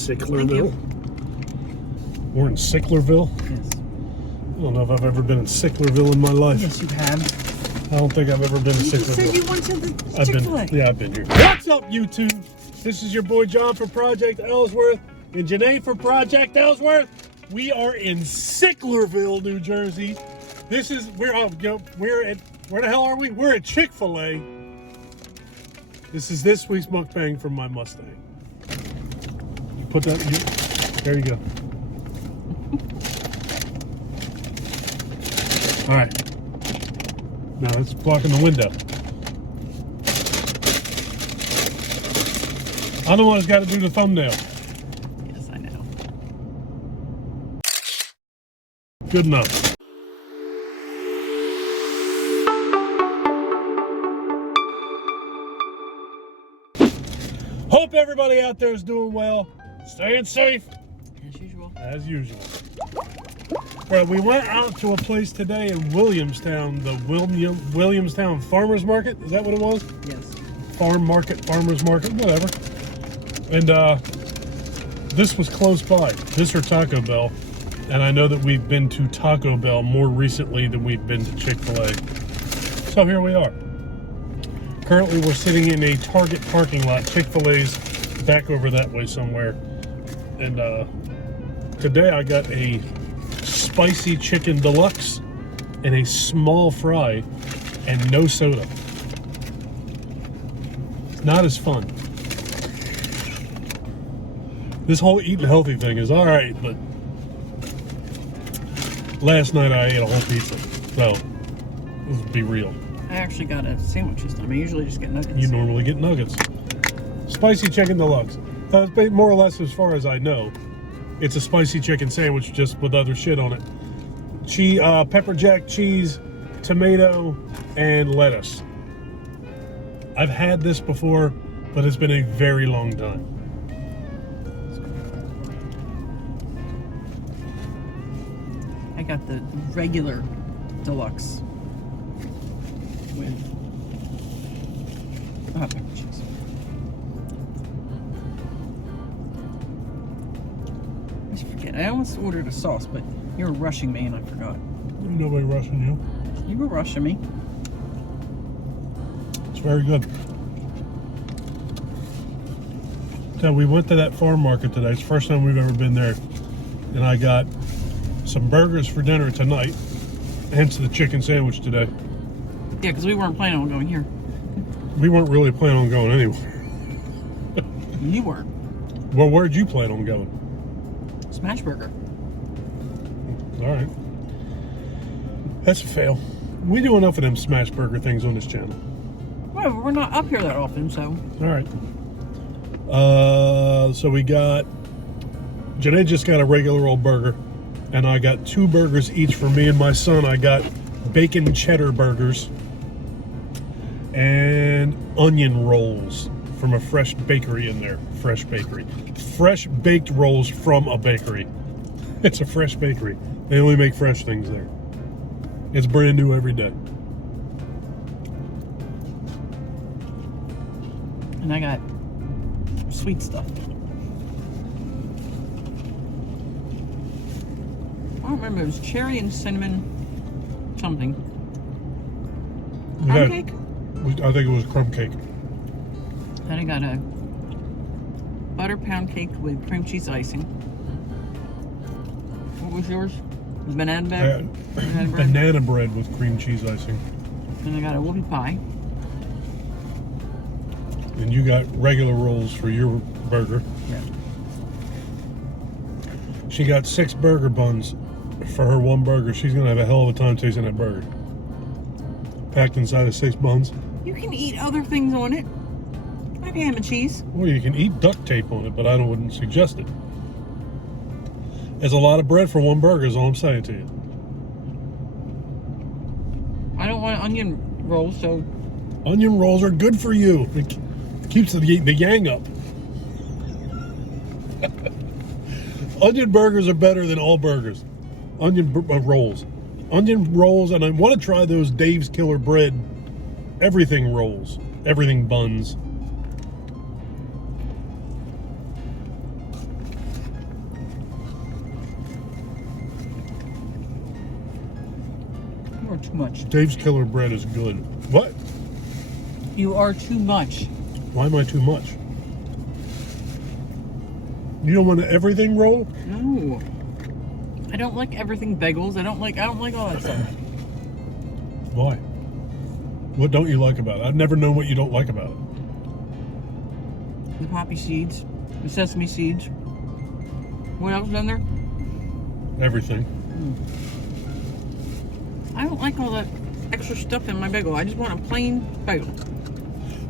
Sicklerville. We're in Sicklerville. Yes. I don't know if I've ever been in Sicklerville in my life. Yes, you have. I don't think I've ever been to You just said Sicklerville. you went to the Chick Fil A. Yeah, I've been here. What's up, YouTube? This is your boy John for Project Ellsworth and Janay for Project Ellsworth. We are in Sicklerville, New Jersey. Where the hell are we? We're at Chick Fil A. This is this week's mukbang from my Mustang. You put that. There you go. All right. Now it's blocking the window. I'm the one who's got to do the thumbnail. Yes, I know. Good enough. Hope everybody out there is doing well, staying safe. As usual. As usual. Well, we went out to a place today in Williamstown, the Williamstown Farmers Market. Is that what it was? Yes. Farmers Market, whatever. And this was close by. This or Taco Bell. And I know that we've been to Taco Bell more recently than we've been to Chick Fil A. So here we are. Currently, we're sitting in a Target parking lot. Chick Fil A's back over that way somewhere. And today I got a spicy chicken deluxe and a small fry and no soda. It's not as fun. This whole eating healthy thing is all right, but last night I ate a whole pizza. So let's be real. I actually got a sandwich this time. I usually just get nuggets. You normally get nuggets. Spicy chicken deluxe. More or less, as far as I know, it's a spicy chicken sandwich just with other shit on it. Pepper jack cheese, tomato, and lettuce. I've had this before, but it's been a very long time. I got the regular deluxe with pepper cheese. I just forget. I almost ordered a sauce, but you were rushing me and I forgot. Nobody rushing you. You were rushing me. It's very good. So we went to that farm market today. It's the first time we've ever been there. And I got some burgers for dinner tonight. Hence the chicken sandwich today. Yeah, because we weren't planning on going here. We weren't really planning on going anywhere. You weren't. Well, where'd you plan on going? Smash Burger. All right. That's a fail. We do enough of them smash burger things on this channel. Well, we're not up here that often, so. All right. So we got, Janay just got a regular old burger, and I got 2 burgers each for me and my son. I got bacon cheddar burgers and onion rolls from a fresh bakery in there. Fresh bakery. Fresh baked rolls from a bakery. It's a fresh bakery. They only make fresh things there. It's brand new every day. And I got sweet stuff. I don't remember. It was cherry and cinnamon something. Crumb cake? I think it was crumb cake. Then I got a butter pound cake with cream cheese icing. What was yours? Banana bread? Banana bread with cream cheese icing. Then I got a whoopie pie. And you got regular rolls for your burger. Yeah. She got 6 burger buns for her 1 burger. She's gonna have a hell of a time tasting that burger. Packed inside of 6 buns. You can eat other things on it. Like ham and cheese. Well, you can eat duct tape on it, but I wouldn't suggest it. It's a lot of bread for 1 burger is all I'm saying to you. I don't want onion rolls, so. Onion rolls are good for you. It keeps the yang up. Onion burgers are better than all burgers. Onion rolls. Onion rolls, and I want to try those Dave's Killer Bread everything rolls. Everything buns. You are too much. Dave's Killer Bread is good. What? You are too much. Why am I too much? You don't want an everything roll? No. I don't like everything bagels. I don't like all that stuff. Why? What don't you like about it? I've never known what you don't like about it. The poppy seeds, the sesame seeds. What else is in there? Everything. I don't like all that extra stuff in my bagel. I just want a plain bagel.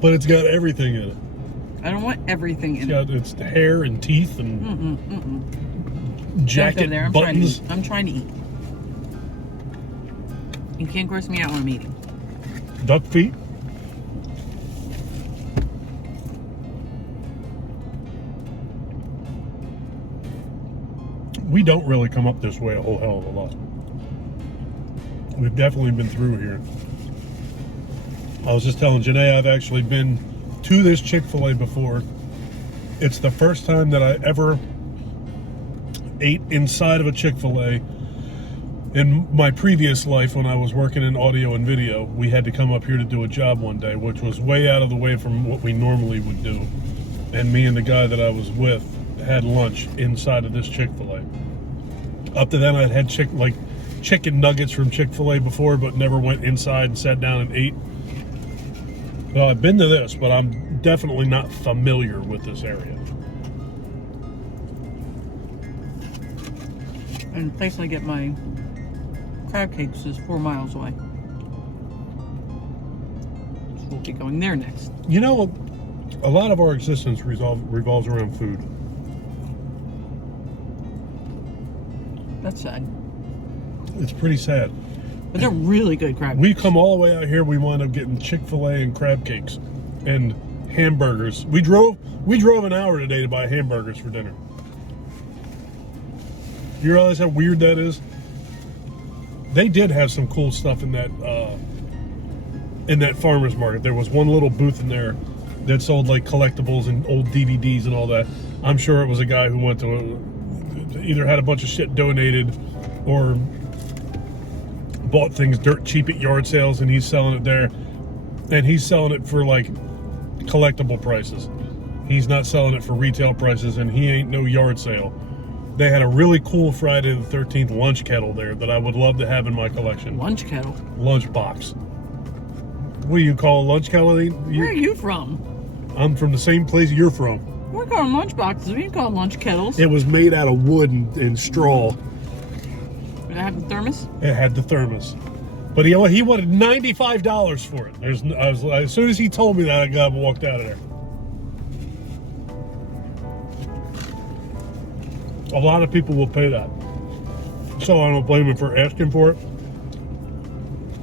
But it's got everything in it. I don't want everything in it. It's hair and teeth and jacket there. buttons. I'm trying to eat. You can't gross me out when I'm eating. Duck feet. We don't really come up this way a whole hell of a lot. We've definitely been through here. I was just telling Janay I've actually been to this Chick Fil A before. It's the first time that I ever ate inside of a Chick Fil A. In my previous life, when I was working in audio and video, we had to come up here to do a job one day, which was way out of the way from what we normally would do. And me and the guy that I was with had lunch inside of this Chick Fil A. Up to then, I'd had chicken nuggets from Chick Fil A before, but never went inside and sat down and ate. Well, I've been to this, but I'm definitely not familiar with this area. And the place I get my crab cakes is 4 miles away. So we'll be going there next. You know, a lot of our existence revolves around food. That's sad. It's pretty sad. But they're really good crab We cakes. come all the way out here, we wind up getting Chick Fil A and crab cakes and hamburgers. We drove an hour today to buy hamburgers for dinner. You realize how weird that is? They did have some cool stuff in that farmers market. There was one little booth in there that sold like collectibles and old DVDs and all that. I'm sure it was a guy who went to either had a bunch of shit donated or bought things dirt cheap at yard sales, and he's selling it there. And he's selling it for like collectible prices. He's not selling it for retail prices, and he ain't no yard sale. They had a really cool Friday the 13th lunch kettle there that I would love to have in my collection. Lunch kettle? Lunch box. What do you call a lunch kettle? Where are you from? I'm from the same place you're from. We're calling lunch boxes. We call them lunch kettles. It was made out of wood and straw. Did it have the thermos? It had the thermos. But he wanted $95 for it. As soon as he told me that, I got up and walked out of there. A lot of people will pay that. So I don't blame him for asking for it.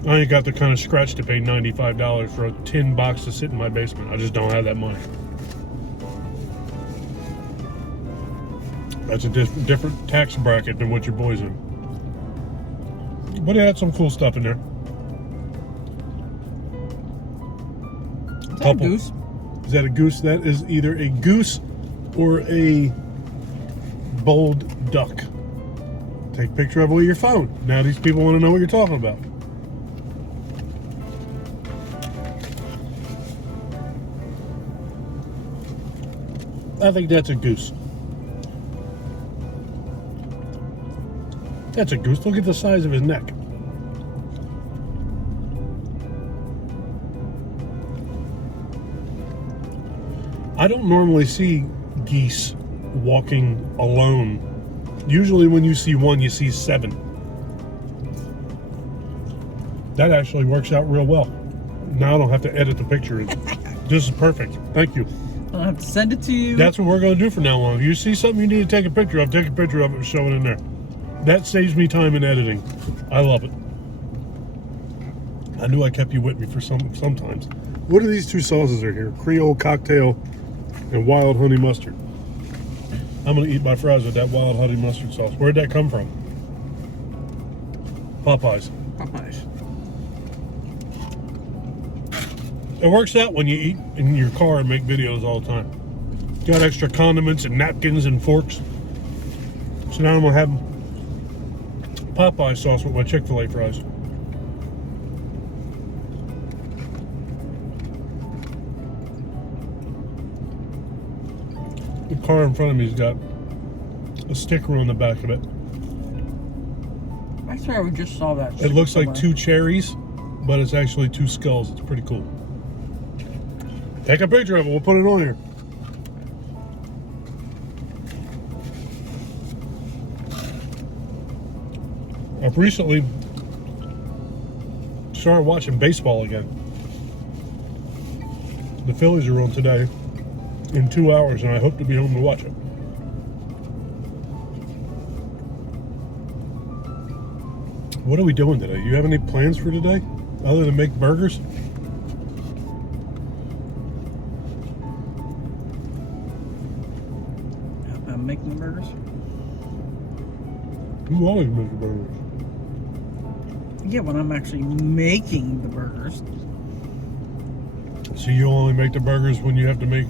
I ain't got the kind of scratch to pay $95 for a tin box to sit in my basement. I just don't have that money. That's a different tax bracket than what your boy's in. But it had some cool stuff in there. Is that a goose? Is that a goose? That is either a goose or a bold duck. Take a picture of it with your phone. Now these people want to know what you're talking about. I think that's a goose. That's a goose. Look at the size of his neck. I don't normally see geese walking alone. Usually when you see one, you see 7. That actually works out real well. Now I don't have to edit the picture. This is perfect. Thank you. I'll have to send it to you. That's what we're going to do from now on. If you see something you need to take a picture of, take a picture of it and show it in there. That saves me time in editing. I love it. I knew I kept you with me for sometimes. What are these 2 sauces are here? Creole cocktail and wild honey mustard. I'm going to eat my fries with that wild honey mustard sauce. Where'd that come from? Popeyes. Popeyes. It works out when you eat in your car and make videos all the time. Got extra condiments and napkins and forks. So now I'm going to have Popeye sauce with my Chick Fil A fries. The car in front of me's got a sticker on the back of it. I swear we just saw that. It looks like somewhere. 2 cherries, but it's actually 2 skulls. It's pretty cool. Take a picture of it. We'll put it on here. I've recently started watching baseball again. The Phillies are on today in 2 hours, and I hope to be home to watch it. What are we doing today? You have any plans for today other than make burgers? I'm making the burgers. You always make the burgers. Yeah, when I'm actually making the burgers. So you only make the burgers when you have to make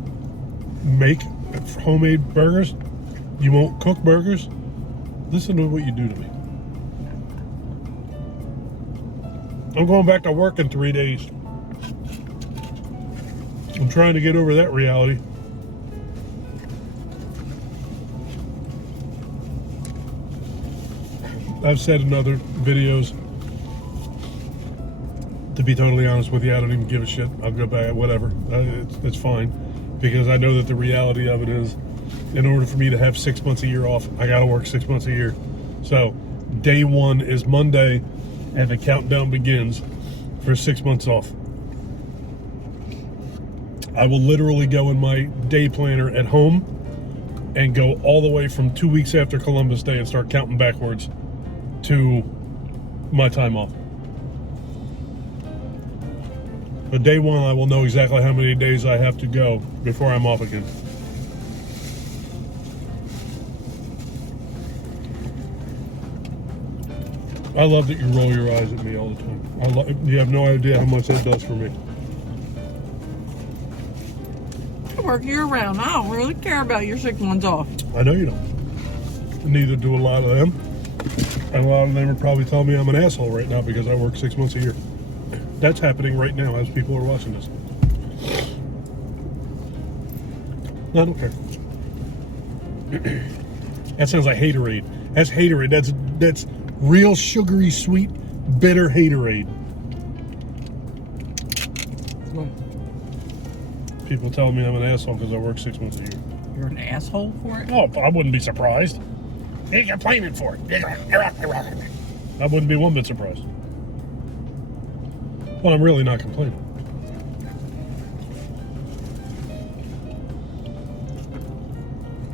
homemade burgers? You won't cook burgers? Listen to what you do to me. I'm going back to work in 3 days. I'm trying to get over that reality. I've said in other videos, to be totally honest with you, I don't even give a shit. I'll go back, whatever. It's fine. Because I know that the reality of it is, in order for me to have 6 months a year off, I gotta work 6 months a year. So, day 1 is Monday, and the countdown begins for 6 months off. I will literally go in my day planner at home and go all the way from 2 weeks after Columbus Day and start counting backwards to my time off. But day 1, I will know exactly how many days I have to go before I'm off again. I love that you roll your eyes at me all the time. You have no idea how much that does for me. I work year round. I don't really care about your 6 months off. I know you don't. Neither do a lot of them. And a lot of them are probably telling me I'm an asshole right now because I work 6 months a year. That's happening right now as people are watching this. I don't care. That sounds like haterade. That's haterade. That's real sugary, sweet, bitter haterade. What? People telling me I'm an asshole because I work 6 months a year. You're an asshole for it? Oh, I wouldn't be surprised. You're complaining for it. I wouldn't be one bit surprised. Well, I'm really not complaining.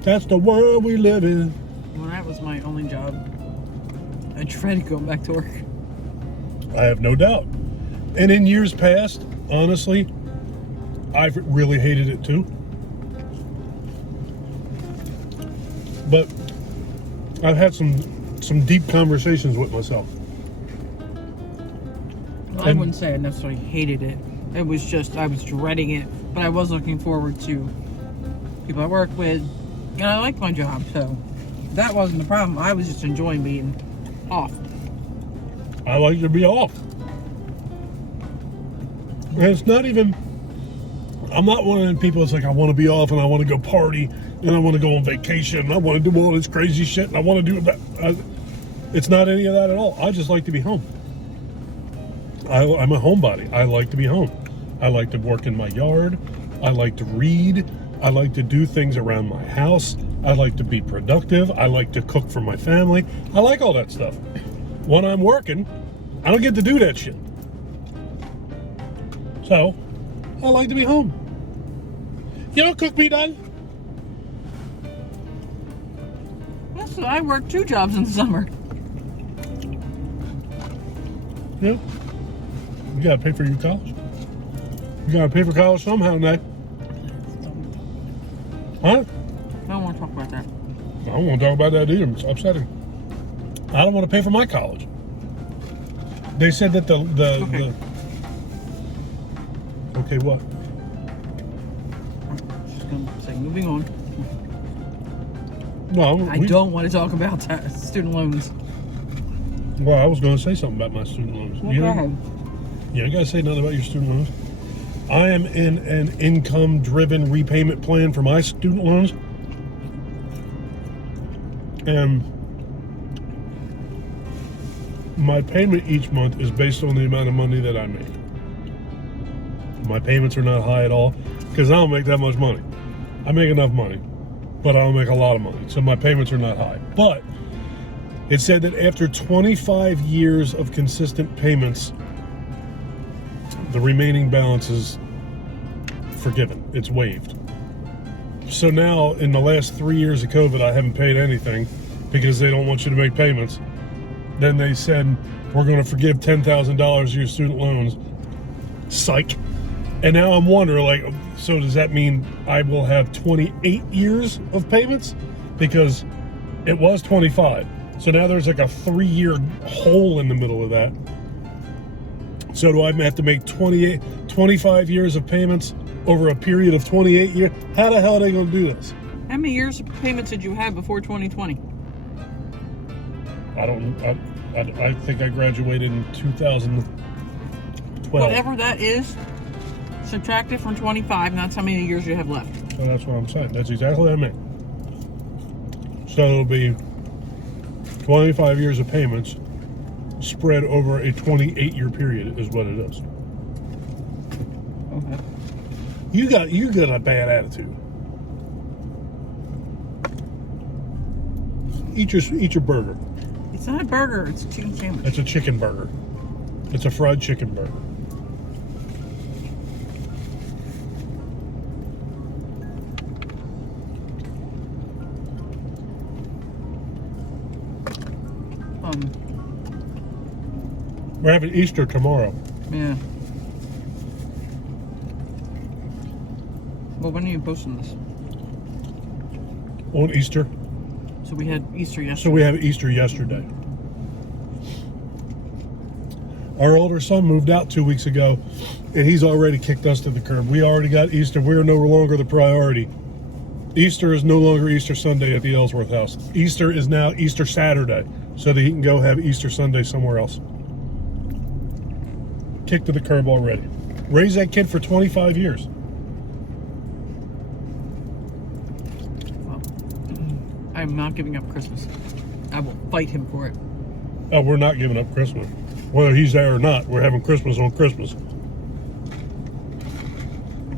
That's the world we live in. Well, that was my only job. I dreaded going back to work. I have no doubt. And in years past, honestly, I've really hated it too. But I've had some deep conversations with myself. I wouldn't say I necessarily hated it. It was just, I was dreading it. But I was looking forward to people I work with. And I like my job, so that wasn't the problem. I was just enjoying being off. I like to be off. And it's not even, I'm not one of them people that's like, I want to be off and I want to go party and I want to go on vacation and I want to do all this crazy shit and I want to do that. It's not any of that at all. I just like to be home. I'm a homebody. I like to be home. I like to work in my yard. I like to read. I like to do things around my house. I like to be productive. I like to cook for my family. I like all that stuff. When I'm working, I don't get to do that shit. So, I like to be home. You don't cook me done? Yes, I worked 2 jobs in the summer. Yeah. You gotta pay for your college. You gotta pay for college somehow, Nay. Huh? I don't want to talk about that. I don't want to talk about that either. It's upsetting. I don't want to pay for my college. They said that Okay. Okay, what? I'm just going to say, moving on. No, I don't want to talk about that, student loans. Well, I was going to say something about my student loans. Well, go ahead. You ain't got to say nothing about your student loans. I am in an income-driven repayment plan for my student loans, And my payment each month is based on the amount of money that I make. My payments are not high at all because I don't make that much money. I make enough money, but I don't make a lot of money. So my payments are not high. But it said that after 25 years of consistent payments, the remaining balance is forgiven. It's waived. So now, in the last 3 years of COVID, I haven't paid anything because they don't want you to make payments. Then they said, we're going to forgive $10,000 of your student loans. Psych. And now I'm wondering, like, so does that mean I will have 28 years of payments? Because it was 25. So now there's like a 3-year hole in the middle of that. So do I have to make 25 years of payments over a period of 28 years? How the hell are they going to do this? How many years of payments did you have before 2020? I think I graduated in 2012. Whatever that is, subtract it from 25, and that's how many years you have left. So that's what I'm saying. That's exactly what I meant. So it'll be 25 years of payments spread over a 28-year period is what it is. Okay. You got a bad attitude. Eat your burger. It's not a burger, it's a chicken sandwich. It's a chicken burger. It's a fried chicken burger. We're having Easter tomorrow. Yeah. Well, when are you posting this? On Easter. So we had Easter yesterday. So we have Easter yesterday. Our older son moved out 2 weeks ago, and he's already kicked us to the curb. We already got Easter. We're no longer the priority. Easter is no longer Easter Sunday at the Ellsworth house. Easter is now Easter Saturday, so that he can go have Easter Sunday somewhere else. Kicked to the curb already. Raised that kid for 25 years. Well, I'm not giving up Christmas. I will fight him for it. Oh, we're not giving up Christmas. Whether he's there or not, we're having Christmas on Christmas.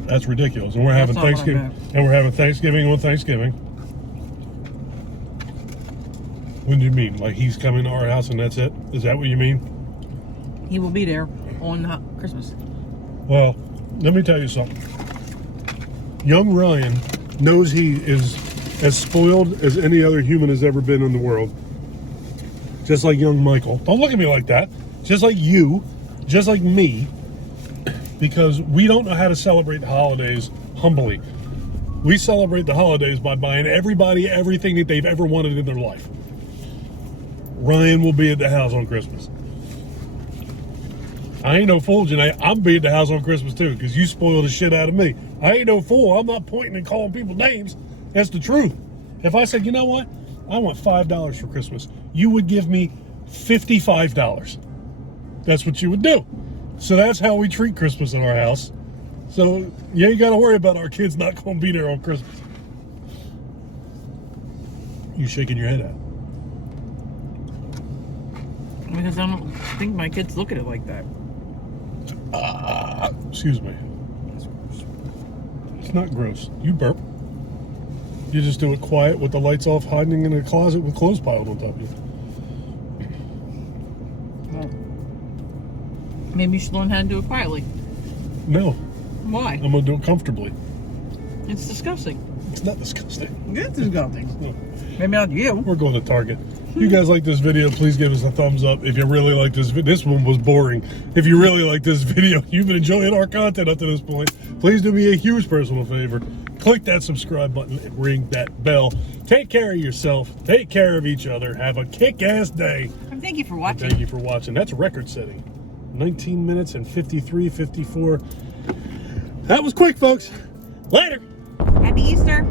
That's ridiculous. And we're having Thanksgiving. And we're having Thanksgiving on Thanksgiving. What do you mean? Like he's coming to our house and that's it? Is that what you mean? He will be there on Christmas. Well, let me tell you something. Young Ryan knows he is as spoiled as any other human has ever been in the world. Just like young Michael. Don't look at me like that. Just like you. Just like me. Because we don't know how to celebrate the holidays humbly. We celebrate the holidays by buying everybody everything that they've ever wanted in their life. Ryan will be at the house on Christmas. I ain't no fool, Janay. I'm be at the house on Christmas too, because you spoiled the shit out of me. I ain't no fool. I'm not pointing and calling people names. That's the truth. If I said, you know what? I want $5 for Christmas, you would give me $55. That's what you would do. So that's how we treat Christmas in our house. So you ain't got to worry about our kids not going to be there on Christmas. You shaking your head at? Because I don't think my kids look at it like that. Excuse me. It's not gross. You burp. You just do it quiet with the lights off, hiding in a closet with clothes piled on top of you. Well, maybe you should learn how to do it quietly. No. Why? I'm going to do it comfortably. It's disgusting. It's not disgusting. It's disgusting. Maybe not you. We're going to Target. If you guys like this video, please give us a thumbs up. If you really like this video, this one was boring. If you really like this video, you've been enjoying our content up to this point, please do me a huge personal favor. Click that subscribe button and ring that bell. Take care of yourself. Take care of each other. Have a kick-ass day. And thank you for watching. And thank you for watching. That's record setting. 19 minutes and 53, 54. That was quick, folks. Later. Happy Easter.